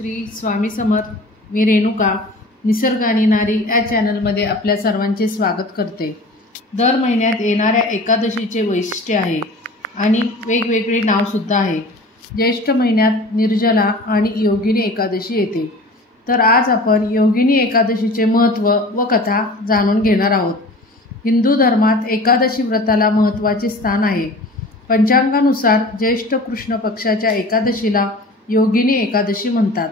श्री स्वामी समर्थ. मी रेणुका निसर्ग आणि नारी या चॅनलमध्ये आपल्या सर्वांचे स्वागत करते. दर महिन्यात येणाऱ्या एकादशीचे वैशिष्ट्य आहे आणि वेगवेगळे नावसुद्धा आहे. ज्येष्ठ महिन्यात निर्जला आणि योगिनी एकादशी येते. तर आज आपण योगिनी एकादशीचे महत्त्व व कथा जाणून घेणार आहोत. हिंदू धर्मात एकादशी व्रताला महत्त्वाचे स्थान आहे. पंचांगानुसार ज्येष्ठ कृष्ण पक्षाच्या एकादशीला योगिनी एकादशी म्हणतात.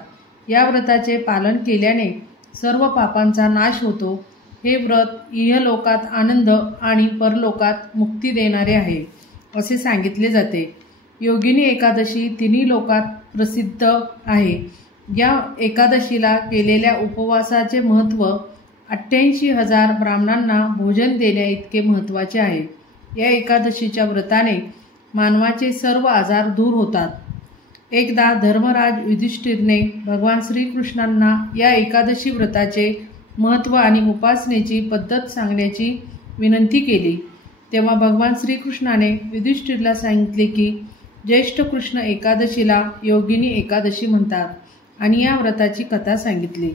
या व्रताचे पालन केल्याने सर्व पापांचा नाश होतो. हे व्रत इहलोकात आनंद आणि परलोकात मुक्ती देणारे आहे असे सांगितले जाते. योगिनी एकादशी तिन्ही लोकात प्रसिद्ध आहे. या एकादशीला केलेल्या उपवासाचे महत्त्व 88,000 ब्राह्मणांना भोजन देण्या इतके महत्त्वाचे आहे. या एकादशीच्या व्रताने मानवाचे सर्व आजार दूर होतात. एकदा धर्मराज युधिष्ठिरने भगवान श्रीकृष्णांना या एकादशी व्रताचे महत्त्व आणि उपासनेची पद्धत सांगण्याची विनंती केली. तेव्हा भगवान श्रीकृष्णाने युधिष्ठिरला सांगितले की ज्येष्ठ कृष्ण एकादशीला योगिनी एकादशी म्हणतात आणि या व्रताची कथा सांगितली.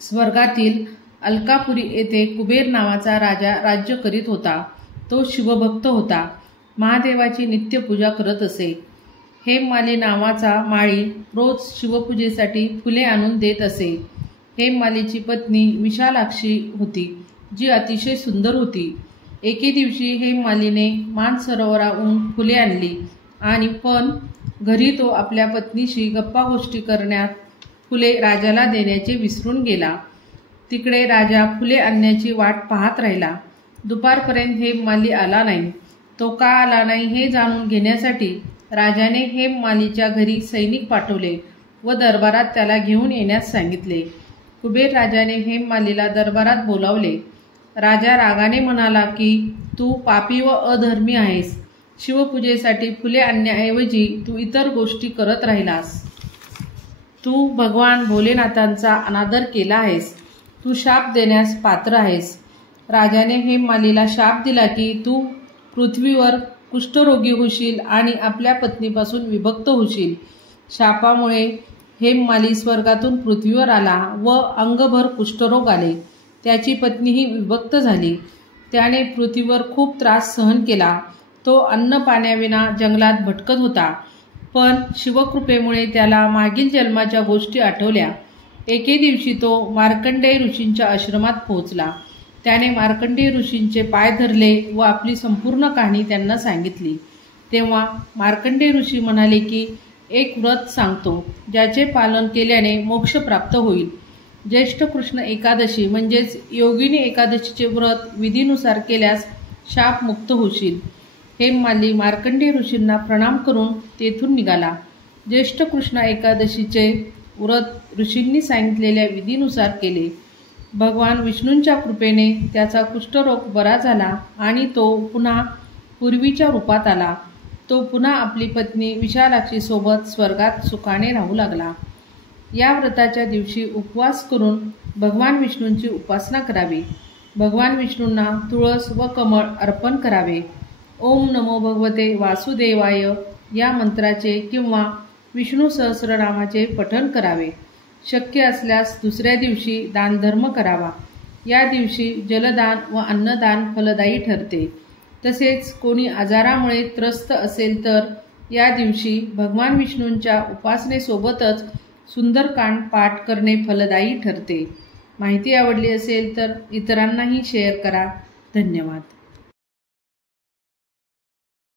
स्वर्गातील अलकापुरी येथे कुबेर नावाचा राजा राज्य करीत होता. तो शिवभक्त होता. महादेवाची नित्य पूजा करत असे. हेममाली नावाचा माळी रोज शिवपूजेसाठी फुले आणून देत असे. हेममालीची पत्नी विशालाक्षी होती, जी अतिशय सुंदर होती. एके दिवशी हेममालीने मानसरोवराहून फुले आणली आणि पण घरी तो आपल्या पत्नीशी गप्पा गोष्टी करण्यात फुले राजाला देण्याचे विसरून गेला. तिकडे राजा फुले आणण्याची वाट पाहत राहिला. दुपारपर्यंत हेममाली आला नाही. तो का आला नाही हे जाणून घेण्यासाठी राजाने हेममालीच्या घरी सैनिक पाठवले व दरबारात त्याला घेऊन येण्यास सांगितले. कुबेर राजाने हेममालीला दरबारात बोलावले. राजा रागाने म्हणाला की तू पापी व अधर्मी आहेस. शिवपूजेसाठी फुले आणण्याऐवजी तू इतर गोष्टी करत राहिलास. तू भगवान भोलेनाथांचा अनादर केला आहेस. तू शाप देण्यास पात्र आहेस. राजाने हेममालीला शाप दिला की तू पृथ्वीवर कुष्ठरोगी होशील आणि आपल्या पत्नीपासून विभक्त होशील. शापामुळे हेममाली स्वर्गातून पृथ्वीवर आला व अंगभर कुष्ठरोग आले. त्याची पत्नीही विभक्त झाली. त्याने पृथ्वीवर खूप त्रास सहन केला. तो अन्न पाण्याविना जंगलात भटकत होता. पण शिवकृपेमुळे त्याला मागील जन्माच्या गोष्टी आठवल्या. एके दिवशी तो मार्कंडेय ऋषींच्या आश्रमात पोहोचला. त्याने मार्कंडेय ऋषींचे पाय धरले व आपली संपूर्ण कहाणी त्यांना सांगितली. तेव्हा मार्कंडेय ऋषी म्हणाले की एक व्रत सांगतो, ज्याचे पालन केल्याने मोक्ष प्राप्त होईल. ज्येष्ठ कृष्ण एकादशी म्हणजेच योगिनी एकादशीचे व्रत विधीनुसार केल्यास शापमुक्त होशील. हेममाली मार्कंडेय ऋषींना प्रणाम करून तेथून निघाला. ज्येष्ठ कृष्ण एकादशीचे व्रत ऋषींनी सांगितलेल्या विधीनुसार केले. भगवान विष्णूंच्या कृपेने त्याचा कुष्ठरोग बरा झाला आणि तो पुन्हा पूर्वीच्या रूपात आला. तो पुन्हा आपली पत्नी विशालाक्षीसोबत स्वर्गात सुखाने राहू लागला. या व्रताच्या दिवशी उपवास करून भगवान विष्णूंची उपासना करावी. भगवान विष्णूंना तुळस व कमळ अर्पण करावे. ओम नमो भगवते वासुदेवाय या मंत्राचे किंवा विष्णू सहस्रनामाचे पठण करावे. शक्य असल्यास दुसऱ्या दिवशी दानधर्म करावा. या दिवशी जलदान व अन्नदान फलदायी ठरते. तसेच कोणी आजारामुळे त्रस्त असेल तर या दिवशी भगवान विष्णूंच्या उपासनेसोबतच सुंदरकांड पाठ करणे फलदायी ठरते. माहिती आवडली असेल तर इतरांनाही शेअर करा. धन्यवाद.